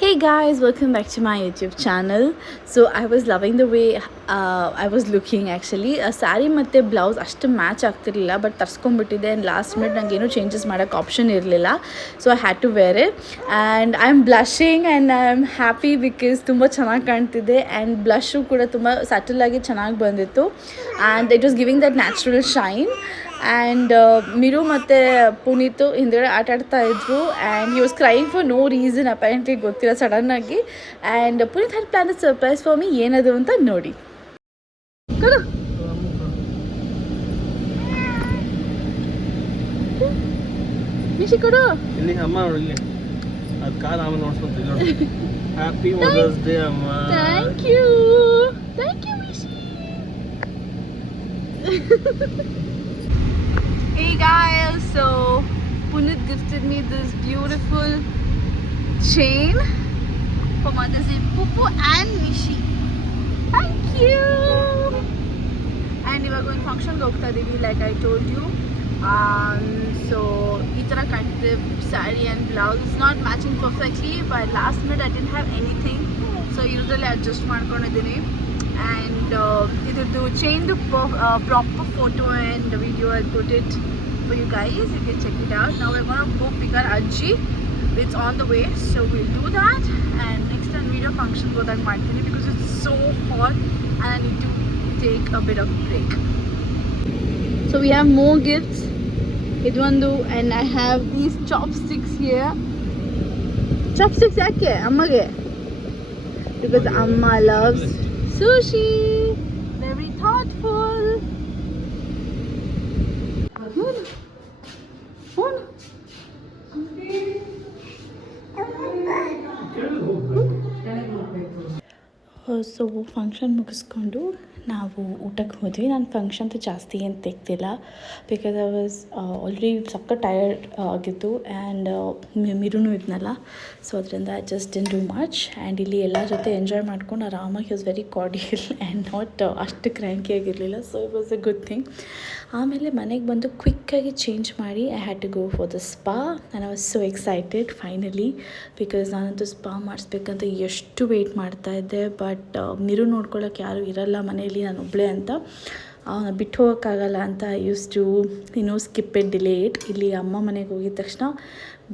Hey guys, welcome back to my YouTube channel. So I was loving the way I was looking actually. Saree ಮತ್ತು blouse ಅಷ್ಟು match ಆಗ್ತಿರಲಿಲ್ಲ, but ತರ್ಸ್ಕೊಂಡ್ಬಿಟ್ಟಿದ್ದೆ and last minute ನನಗೆ ಏನೂ changes ಮಾಡೋಕ್ಕೆ option ಇರಲಿಲ್ಲ. So I had to wear it and I am blushing and I am happy because ತುಂಬ ಚೆನ್ನಾಗಿ ಕಾಣ್ತಿದೆ ಆ್ಯಂಡ್ ಬ್ಲಷು ಕೂಡ ತುಂಬ ಸಟಲಾಗಿ ಚೆನ್ನಾಗಿ ಬಂದಿತ್ತು and it was giving that natural shine. And Miru ಮತ್ತು ಪುನೀತು ಹಿಂದ್ಗಡೆ ಆಟಾಡ್ತಾ ಇದ್ರು and he was crying for no reason, apparently ಗೊತ್ತಿಲ್ಲ ಸಡನ್ನಾಗಿ. And Punit had plan surprise for me, ಏನದು ಅಂತ ನೋಡಿ. ಮಿಶಿ ಕೊಡು ಇಲ್ಲಿ ಅಮ್ಮ ನೋಡಿ, ಇಲ್ಲಿ ಅದು ಕಾಲು ಆಮೇಲೆ ನೋಡ್ಸ್ಕೊಂತೀವಿ ನೋಡಿ. ಹ್ಯಾಪಿ ಮದರ್ಸ್ ಡೇ ಅಮ್ಮ. Thank you Mishi. Hey guys, so Punit gifted me this beautiful chain for Mother's Day, Pupu and Mishi. Thank you. And we are going function hogta idೀವಿ like I told you. So ee tara kantiದೆ saree and blouse. It's not matching perfectly, but last minute I didn't have anything, so ಇರೋದ್ರಲ್ಲಿ adjust ಮಾಡ್ಕೊಂಡಿದ್ದೀನಿ. And to change the proper photo and video, I'll put it for you guys. You can check it out. Now we're gonna go pick our Ajji. It's on the way, so we'll do that. And next time video function go that martini because it's so hot and I need to take a bit of break. So we have more gifts. Idvandu, and I have these chopsticks here. Chopsticks yakke ammage? Because amma loves sushi. Very thoughtful. So function ಮುಗಿಸ್ಕೊಂಡು ನಾವು ಊಟಕ್ಕೆ ಹೋದ್ವಿ. ನಾನು function ಜಾಸ್ತಿ ಏನು ತೆಗ್ದಿಲ್ಲ because I was already ಸಕ್ಕ tired ಆಗಿತ್ತು ಆ್ಯಂಡ್ ಮಿರುನು ಇದ್ನಲ್ಲ, ಸೊ ಅದರಿಂದ I just didn't do much. And ಇಲ್ಲಿ ಎಲ್ಲ ಜೊತೆ ಎಂಜಾಯ್ ಮಾಡ್ಕೊಂಡು ಆರಾಮಾಗಿ was very cordial and not ಅಷ್ಟು ಕ್ರ್ಯಾಂಕಿ ಆಗಿರಲಿಲ್ಲ, so it was a good thing. ಆಮೇಲೆ ಮನೆಗೆ ಬಂದು ಕ್ವಿಕ್ಕಾಗಿ ಚೇಂಜ್ ಮಾಡಿ I had to go for the spa and I was so excited finally because ನಾನಂತೂ ಸ್ಪಾ ಮಾಡಿಸ್ಬೇಕಂತ ಎಷ್ಟು ವೆಯ್ಟ್ ಮಾಡ್ತಾಯಿದ್ದೆ. ಬಟ್ ಮಿರು ನೋಡ್ಕೊಳ್ಳೋಕೆ ಯಾರೂ ಇರಲ್ಲ ಮನೆಯಲ್ಲಿ, ನಾನು ಒಬ್ಬಳೇ ಅಂತ ಬಿಟ್ಟು ಹೋಗೋಕ್ಕಾಗಲ್ಲ ಅಂತ use to skip it, delay it. ಇಲ್ಲಿ ಅಮ್ಮ ಮನೆಗೆ ಹೋಗಿದ ತಕ್ಷಣ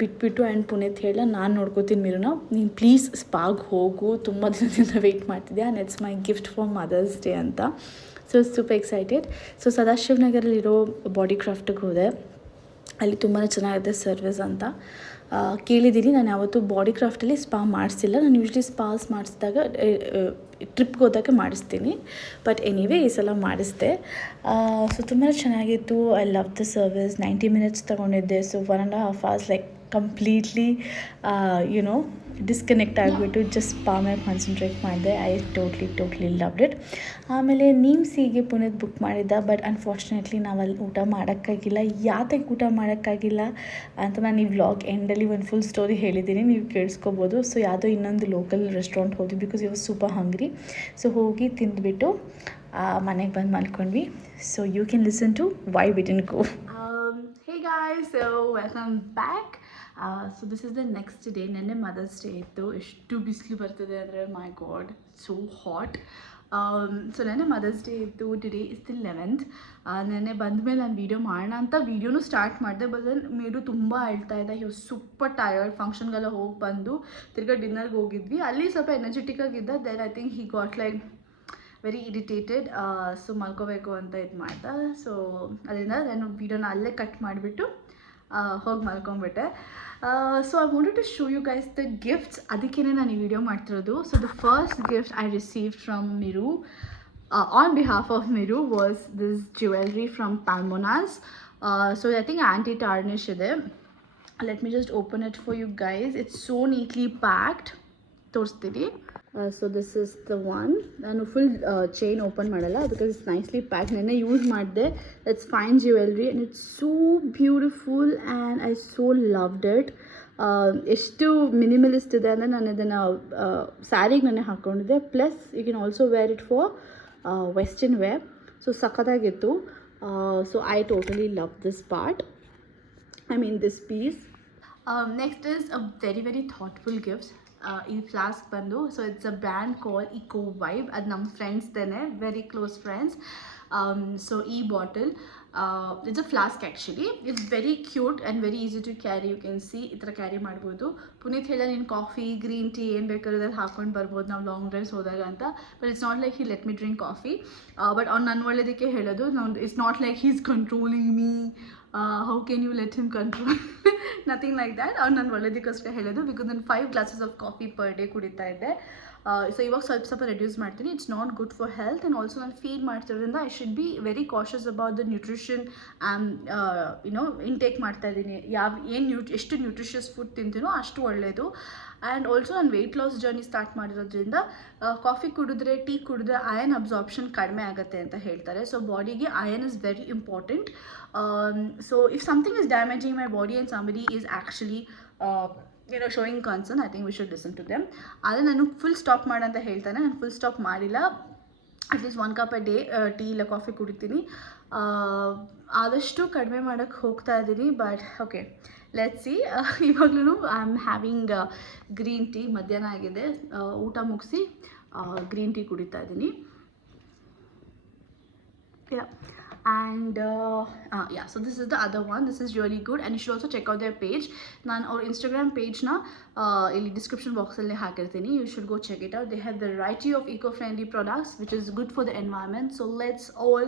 ಬಿಟ್ಬಿಟ್ಟು ಆ್ಯಂಡ್ ಪುನೀತ್ ಹೇಳ ನಾನು ನೋಡ್ಕೋತೀನಿ ಮಿರುನ, ನೀನು ಪ್ಲೀಸ್ ಸ್ಪಾಗೆ ಹೋಗು, ತುಂಬ ದಿನದಿಂದ ವೆಯ್ಟ್ ಮಾಡ್ತಿದ್ದೆ and it's my gift for Mother's Day ಅಂತ. So super excited. So Sadashiv ನಗರಲ್ಲಿರೋ ಬಾಡಿ ಕ್ರಾಫ್ಟಿಗೆ ಹೋದೆ, ಅಲ್ಲಿ ತುಂಬಾ ಚೆನ್ನಾಗಿದೆ ಸರ್ವಿಸ್ ಅಂತ ಕೇಳಿದ್ದೀನಿ. ನಾನು ಯಾವತ್ತೂ ಬಾಡಿ ಕ್ರಾಫ್ಟಲ್ಲಿ ಸ್ಪಾ ಮಾಡಿಸಿಲ್ಲ, ನಾನು ಯೂಶ್ವಲಿ ಸ್ಪಾಸ್ ಮಾಡಿಸಿದಾಗ ಟ್ರಿಪ್ಗೆ ಹೋದಾಗ ಮಾಡಿಸ್ತೀನಿ, ಬಟ್ ಎನಿವೇ ಈ ಸಲ ಮಾಡಿಸಿದೆ. ಸೊ ತುಂಬಾ ಚೆನ್ನಾಗಿತ್ತು. I love the service. 90 minutes ತೊಗೊಂಡಿದ್ದೆ. So 1.5 hours like completely disconnect ಆಗಿಬಿಟ್ಟು ಜಸ್ಟ್ ಸ್ಪಾ ಮೇಲೆ ಕಾನ್ಸಂಟ್ರೇಟ್ ಮಾಡಿದೆ. I totally loved it. ಆಮೇಲೆ ನೀಮ್ಸಿಗೆ ಪುನೀತ್ ಬುಕ್ ಮಾಡಿದ್ದ, ಬಟ್ ಅನ್ಫಾರ್ಚುನೇಟ್ಲಿ ನಾವು ಅಲ್ಲಿ ಊಟ ಮಾಡೋಕ್ಕಾಗಿಲ್ಲ. ಯಾತಕ್ಕೆ ಊಟ ಮಾಡೋಕ್ಕಾಗಿಲ್ಲ ಅಂತ ನಾನು ಈ ವ್ಲಾಗ್ ಎಂಡಲ್ಲಿ ಒಂದು ಫುಲ್ ಸ್ಟೋರಿ ಹೇಳಿದ್ದೀನಿ, ನೀವು ಕೇಳಿಸ್ಕೋಬೋದು. ಸೊ ಯಾವುದೋ ಇನ್ನೊಂದು ಲೋಕಲ್ ರೆಸ್ಟೋರೆಂಟ್ ಹೋದ್ವಿ ಬಿಕಾಸ್ ಇವಾಗ ಸೂಪರ್ ಹಂಗ್ರಿ. ಸೊ ಹೋಗಿ ತಿಂದುಬಿಟ್ಟು ಮನೆಗೆ ಬಂದು ಮಲ್ಕೊಂಡ್ವಿ. So you can listen to why we didn't go. Hey guys, so welcome back. So this is the next day. ನೆನ್ನೆ ಮದರ್ಸ್ ಡೇ ಇತ್ತು. ಎಷ್ಟು ಬಿಸಿಲು ಬರ್ತದೆ ಅಂದರೆ my God, so hot. So ನೆನ್ನೆ ಮದರ್ಸ್ ಡೇ ಇತ್ತು. Today is the 11th. ನೆನ್ನೆ ಬಂದಮೇಲೆ ನಾನು ವೀಡಿಯೋ ಮಾಡೋಣ ಅಂತ ವೀಡಿಯೋನು ಸ್ಟಾರ್ಟ್ ಮಾಡಿದೆ, ಬಟ್ ದೆನ್ ಮೇರು ತುಂಬ ಹೇಳ್ತಾ ಇದ್ದ. He was super tired. ಫಂಕ್ಷನ್ಗೆಲ್ಲ ಹೋಗಿ ಬಂದು ತಿರ್ಗಾ ಡಿನ್ನರ್ಗೆ ಹೋಗಿದ್ವಿ, ಅಲ್ಲಿ ಸ್ವಲ್ಪ ಎನರ್ಜೆಟಿಕ್ ಆಗಿದ್ದ. Then I think he got like very irritated. So ಮಲ್ಕೋಬೇಕು ಅಂತ ಇದು ಮಾಡ್ದ. ಸೊ ಅದರಿಂದ ನಾನು ವೀಡಿಯೋನ ಅಲ್ಲೇ ಕಟ್ ಮಾಡಿಬಿಟ್ಟು ಹೋಗಿ ಮಲ್ಕೊಂಡ್ಬಿಟ್ಟೆ. So I wanted to show you guys the gifts, ಅದಕ್ಕೇ ನಾನು ಈ ವಿಡಿಯೋ ಮಾಡ್ತಿರೋದು. So the first gift I received from Miru on behalf of Miru was this jewellery from Palmonas. So I think anti tarnish ಇದೆ. Let me just open it for you guys. It's so neatly packed. ತೋರಿಸ್ತೀನಿ. So this is the one. ನಾನು full chain open ಮಾಡಲ್ಲ because it's nicely pack. ನೆನ್ನೆ use ಮಾಡಿದೆ. It's fine jewellery and it's so beautiful and I so loved it. ಎಷ್ಟು minimalist ಇದೆ ಅಂದರೆ ನಾನು ಇದನ್ನು ಸ್ಯಾರಿಗೆ ನಾನೇ ಹಾಕ್ಕೊಂಡಿದ್ದೆ. Plus you can also wear it for western wear. So ಸಖತ್ತಾಗಿತ್ತು. So I totally love this part, I mean this piece. Next is a very thoughtful gift. ಈ ಫ್ಲಾಸ್ಕ್ ಬಂದು, so it's a brand call Eco Vibe. ಅದು ನಮ್ಮ ಫ್ರೆಂಡ್ಸ್ದೇನೆ, very close friends. So ಈ bottle, it's a flask actually. It's very cute and very easy to carry. You can see ಈ ಥರ carry ಮಾಡ್ಬೋದು. ಪುನೀತ್ ಹೇಳ ನೀನು ಕಾಫಿ, ಗ್ರೀನ್ ಟೀ ಏನು ಬೇಕಾದ್ರೂ ಅದ್ರಲ್ಲಿ ಹಾಕೊಂಡು ಬರ್ಬೋದು ನಾವು ಲಾಂಗ್ ಡ್ರೈವ್ಸ್ ಹೋದಾಗ ಅಂತ. But it's not like he let me drink coffee. But ಅವ್ನು ನನ್ನ ಒಳ್ಳೇದಕ್ಕೆ ಹೇಳೋದು. ನಾವು it's not like he's controlling me, how can you let him control, nothing like that. ಅವ್ನು ನನ್ನ ಒಳ್ಳೇದಕ್ಕೋಸ್ಕರ ಹೇಳೋದು. ಬಿಕಾಸ್ ನಾನು 5 glasses of coffee per day ಕುಡಿತಾ ಇದ್ದೆ. ಸೊ ಇವಾಗ ಸ್ವಲ್ಪ ರೆಡ್ಯೂಸ್ ಮಾಡ್ತೀನಿ. It's not good for health. And also ನಾನು ಫೀಡ್ ಮಾಡ್ತಿರೋದ್ರಿಂದ I should be very cautious about the nutrition you know intake ಮಾಡ್ತಾ ಇದ್ದೀನಿ. ಎಷ್ಟು ನ್ಯೂಟ್ರಿಷಿಯಸ್ ಫುಡ್ ತಿಂತೀನೋ ಅಷ್ಟು ಒಳ್ಳೆಯದು. ಆ್ಯಂಡ್ ಆಲ್ಸೋ ನಾನು ವೆಯ್ಟ್ ಲಾಸ್ ಜರ್ನಿ ಸ್ಟಾರ್ಟ್ ಮಾಡಿರೋದ್ರಿಂದ ಕಾಫಿ ಕುಡಿದ್ರೆ, ಟೀ ಕುಡಿದ್ರೆ ಅಯನ್ ಅಬ್ಸಾರ್ಪ್ಷನ್ ಕಡಿಮೆ ಆಗುತ್ತೆ ಅಂತ ಹೇಳ್ತಾರೆ. ಸೊ ಬಾಡಿಗೆ iron is very important. So if something is damaging my body and somebody is actually showing concern, I think we should listen to them. ಆದರೆ ನಾನು ಫುಲ್ ಸ್ಟಾಪ್ ಮಾಡಂತ ಹೇಳ್ತಾನೆ. ನಾನು ಫುಲ್ ಸ್ಟಾಪ್ ಮಾಡಿಲ್ಲ. At least 1 cup a day tea ಇಲ್ಲ coffee ಕುಡಿತೀನಿ. ಆದಷ್ಟು ಕಡಿಮೆ ಮಾಡೋಕ್ಕೆ ಹೋಗ್ತಾ ಇದ್ದೀನಿ. But okay, let's see. ಇವಾಗಲೂ I am having green tea. ಮಧ್ಯಾಹ್ನ ಆಗಿದೆ, ಊಟ ಮುಗಿಸಿ ಗ್ರೀನ್ ಟೀ ಕುಡಿತಾ ಇದ್ದೀನಿ. And so this is the other one. This is really good and you should also check out their page. ನಾನು ಅವ್ರ Instagram page-ನ ಇಲ್ಲಿ ಡಿಸ್ಕ್ರಿಪ್ಷನ್ ಬಾಕ್ಸಲ್ಲಿ ಹಾಕಿರ್ತೀನಿ. You should go check it out. They have the variety of eco-friendly products which is good for the environment. So let's all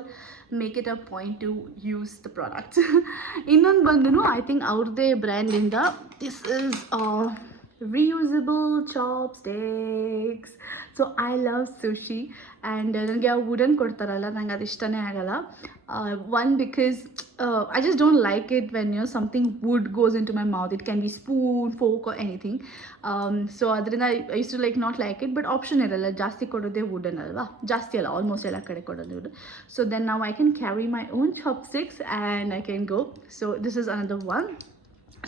make it a point to use the products. ಇನ್ನೊಂದು ಬಂದು I think ಅವ್ರದ್ದೇ ಬ್ರ್ಯಾಂಡಿಂದ this is reusable chopsticks. So I love sushi and ನನಗೆ ಆ wooden ಕೊಡ್ತಾರಲ್ಲ, ನಂಗೆ ಅದು ಇಷ್ಟನೇ ಆಗಲ್ಲ. One because I just don't like it when something wood goes into my mouth. It can be spoon, fork or anything. So ಅದರಿಂದ I use to like it. But option ಇರಲ್ಲ, ಜಾಸ್ತಿ ಕೊಡೋದೇ wooden ಅಲ್ವಾ, ಜಾಸ್ತಿ ಅಲ್ಲ, almost ಎಲ್ಲ ಕಡೆ ಕೊಡೋದು ವುಡ್. ಸೊ ದೆನ್ ನಾವು I can carry my own chopsticks and I can go. So this is another one.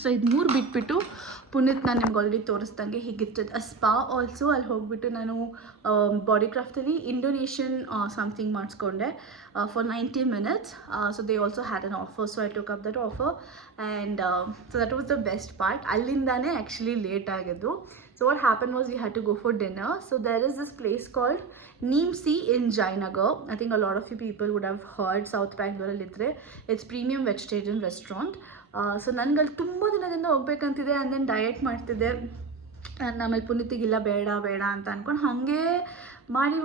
So ಇದು 3 ಬಿಟ್ಬಿಟ್ಟು ಪುನೀತ್ ನಾನು ನಿಮ್ಗೆ ಆಲ್ರೆಡಿ ತೋರಿಸ್ದಂಗೆ he gifted a spa also. ಅಲ್ಲಿ ಹೋಗ್ಬಿಟ್ಟು ನಾನು ಬಾಡಿ ಕ್ರಾಫ್ಟಲ್ಲಿ ಇಂಡೋನೇಷಿಯನ್ ಸಮಥಿಂಗ್ ಮಾಡಿಸ್ಕೊಂಡೆ for 90 minutes. So they also had an offer, so I took up that offer and so that was the best part. ಅಲ್ಲಿಂದಾನೇ ಆ್ಯಕ್ಚುಲಿ ಲೇಟ್ ಆಗಿದ್ದು. So what happened was we had to go for dinner. So there is this place called Neemsi in Jayanagar. I think a lot of you people would have heard South Bangalore litre. It's premium vegetarian restaurant. So ನನಗಲ್ಲಿ ತುಂಬ ದಿನದಿಂದ ಹೋಗ್ಬೇಕಂತಿದೆ. And then diet ಮಾಡ್ತಿದ್ದೆ. ಆಮೇಲೆ ಪುನೀತಿಗಿಲ್ಲ ಬೇಡ ಅಂತ ಅಂದ್ಕೊಂಡು ಹಾಗೆ ಮಾಡಿ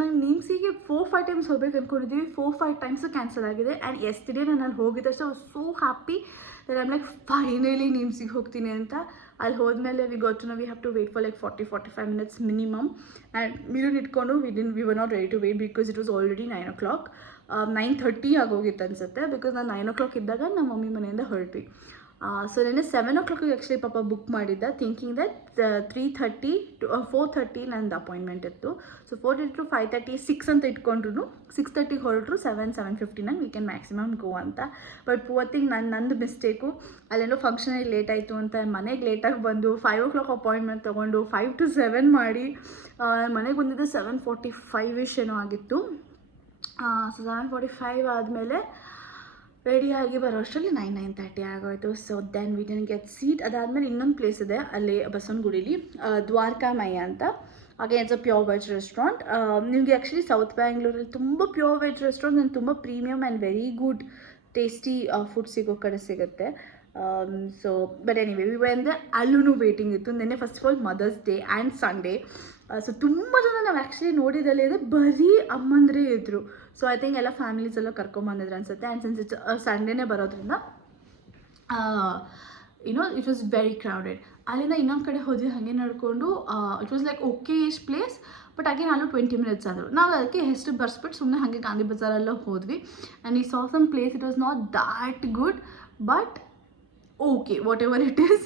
ನಾನು ನಿಮ್ಸಿಗೆ 4-5 times ಹೋಗ್ಬೇಕು ಅಂದ್ಕೊಂಡಿದ್ದೀವಿ. 4-5 times ಕ್ಯಾನ್ಸಲ್ ಆಗಿದೆ. ಆ್ಯಂಡ್ ಎಸ್ಟರ್ಡೇ ನಾನು ಅಲ್ಲಿ ಹೋಗಿದ್ದಷ್ಟು so happy that I'm like finally ನಿಮ್ಸಿಗೆ ಹೋಗ್ತೀನಿ ಅಂತ. ಅಲ್ಲಿ ಹೋದ್ಮೇಲೆ we got to know we have to wait for like 40-45 minutes minimum. And ಮೀನು ಇಟ್ಕೊಂಡು we were not ready to wait because it was already 9 o'clock. 9:30 ಆಗೋಗಿತ್ತು ಅನಿಸುತ್ತೆ. ಬಿಕಾಸ್ ನಾನು 9 o'clock ಇದ್ದಾಗ ನಮ್ಮ ಮಮ್ಮಿ ಮನೆಯಿಂದ ಹೊರಟ್ವಿ. ಸೊ ನೆನ್ನೆ 7 o'clock ಆ್ಯಕ್ಚುಲಿ ಪಾಪ ಬುಕ್ ಮಾಡಿದ್ದ, ಥಿಂಕಿಂಗ್ ದಟ್ 3:30 to 4:30 ನಂದು ಅಪಾಯಿಂಟ್ಮೆಂಟ್ ಇತ್ತು. ಸೊ 4:30 to 5:30, 6 ಅಂತ ಇಟ್ಕೊಂಡ್ರು. 6:30 ಹೊರಟರು, 7:59 ವಿ ಕ್ಯಾನ್ ಮ್ಯಾಕ್ಸಿಮಮ್ ಗೋ ಅಂತ. ಬಟ್ ಪೂವತ್ತಿಂಗ್ ನಂದು ಮಿಸ್ಟೇಕು. ಅಲ್ಲೇನೋ ಫಂಕ್ಷನಲ್ಲಿ ಲೇಟ್ ಆಯಿತು ಅಂತ ಮನೆಗೆ ಲೇಟಾಗಿ ಬಂದು 5 o'clock ಅಪಾಯಿಂಟ್ಮೆಂಟ್ ತೊಗೊಂಡು 5 to 7 ಮಾಡಿ ಮನೆಗೆ ಬಂದಿದ್ದು 7:45 ಏನೋ ಆಗಿತ್ತು. ಸೊ 7:45 ಆದಮೇಲೆ ರೆಡಿಯಾಗಿ ಬರೋ ಅಷ್ಟರಲ್ಲಿ 9:30 ಆಗೋಯಿತು. So then we didn't get seat. ಅದಾದಮೇಲೆ ಇನ್ನೊಂದು ಪ್ಲೇಸ್ ಇದೆ ಅಲ್ಲಿ ಬಸವನಗುಡಿಲಿ, ದ್ವಾರಕಾಮಯ್ಯ ಅಂತ. ಹಾಗೆ it's a pure veg restaurant. ನಿಮಗೆ ಆ್ಯಕ್ಚುಲಿ ಸೌತ್ ಬ್ಯಾಂಗ್ಳೂರಲ್ಲಿ ತುಂಬ ಪ್ಯೂರ್ ವೆಜ್ ರೆಸ್ಟೋರೆಂಟ್ ಆ್ಯಂಡ್ ತುಂಬ premium and very good tasty food ಸಿಗೋ ಕಡೆ ಸಿಗುತ್ತೆ. So but anyway we went there ಅಲ್ಲೂ ವೇಟಿಂಗ್ ಇತ್ತು. ನೆನ್ನೆ first of all Mother's Day and Sunday. So ತುಂಬ ಜನ ನಾವು ಆ್ಯಕ್ಚುಲಿ ನೋಡಿದಲ್ಲಿ ಇದೆ ಬರೀ ಅಮ್ಮಂದ್ರೆ ಇದ್ದರು. ಸೊ ಐ ಥಿಂಕ್ ಎಲ್ಲ ಫ್ಯಾಮಿಲೀಸ್ ಎಲ್ಲ ಕರ್ಕೊಂಬಂದಿದ್ರು ಅನಿಸುತ್ತೆ. ಆ್ಯಂಡ್ ಸಿನ್ಸ್ ಇಟ್ಸ್ ಸಂಡೇನೇ ಬರೋದ್ರಿಂದ ಇಟ್ ವಾಸ್ ವೆರಿ ಕ್ರೌಡೆಡ್. ಅಲ್ಲಿಂದ ಇನ್ನೊಂದು ಕಡೆ ಹೋದ್ವಿ ಹಾಗೆ ನಡ್ಕೊಂಡು. ಇಟ್ ವಾಸ್ ಲೈಕ್ ಓಕೆ ಇಷ್ಟು ಪ್ಲೇಸ್. ಬಟ್ ಅಗೇನ್ ಅಲ್ಲೂ 20 minutes ಆದರು. ನಾವು ಅದಕ್ಕೆ ಹೆಸರು ಬರ್ಸ್ಬಿಟ್ಟು ಸುಮ್ಮನೆ ಹಾಗೆ ಗಾಂಧಿ ಬಜಾರೆಲ್ಲ ಹೋದ್ವಿ. And I saw some place. It was not that good but okay, whatever it is,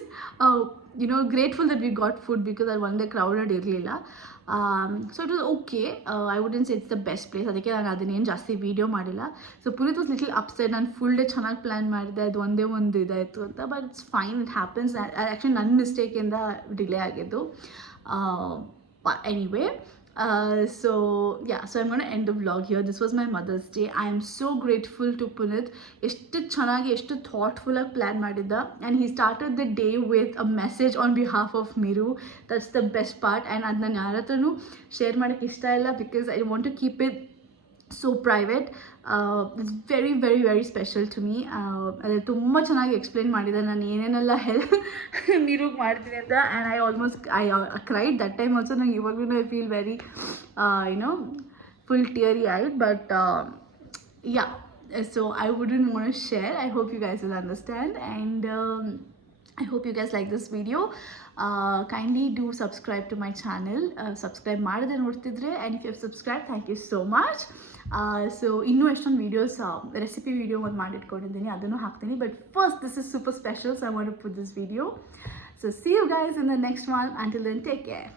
grateful that we got food because ಅಲ್ಲಿ ಒಂದೇ ಕ್ರೌಡೆಡ್ ಇರಲಿಲ್ಲ. So it was okay. I wouldn't say it's the best place. ಅದಕ್ಕೆ ನಾನು ಅದನ್ನೇನು ಜಾಸ್ತಿ video ಮಾಡಿಲ್ಲ. So Puneeth was little upset. ನಾನು full day ಚೆನ್ನಾಗಿ ಪ್ಲ್ಯಾನ್ ಮಾಡಿದೆ, ಅದು ಒಂದೇ ಒಂದು ಇದಾಯಿತು ಅಂತ. But it's fine, it happens. Actually ನನ್ನ ಮಿಸ್ಟೇಕಿಂದ ಡಿಲೇ ಆಗಿದ್ದು. Anyway So yeah, so I'm going to end the vlog here. This was my Mother's Day. I am so grateful to Punit. ಎಷ್ಟು ಚೆನ್ನಾಗಿ ಎಷ್ಟು ಥಾಟ್ಫುಲ್ಲಾಗಿ ಪ್ಲ್ಯಾನ್ ಮಾಡಿದ್ದ, and he started the day with a message on behalf of Miru. That's the best part. And ಅದು ನಾನು ಯಾರ ಹತ್ರನೂ share ಮಾಡೋಕ್ಕೆ ಇಷ್ಟ ಇಲ್ಲ, because I want to keep it so private. It's very very very special to me. ಅದೇ ತುಂಬ ಚೆನ್ನಾಗಿ ಎಕ್ಸ್ಪ್ಲೇನ್ ಮಾಡಿದೆ ನಾನು ಏನೇನೆಲ್ಲ ಹೆಲ್ಪ್ ನೀರಿಗೆ ಮಾಡ್ತೀನಿ ಅಂತ. And I almost cried that time also. ನಂಗೆ ಇವಾಗಲೂ I feel very you know full teary eyed, but yeah, so I wouldn't want to share. I hope you guys will understand, and I hope you guys like this video. Kindly do subscribe to my channel. Subscribe ಮಾಡಿದ್ರೆ ನೋಡ್ತಿದ್ರೆ, and if you have subscribed, thank you so much. So ಇನ್ನೂ ಎಷ್ಟೊಂದು videos recipe video ಒಂದು ಮಾಡಿಟ್ಕೊಂಡಿದ್ದೀನಿ, ಅದನ್ನು ಹಾಕ್ತೀನಿ. But first, this is super special, so I want to put this video. So see you guys in the next one. Until then, take care.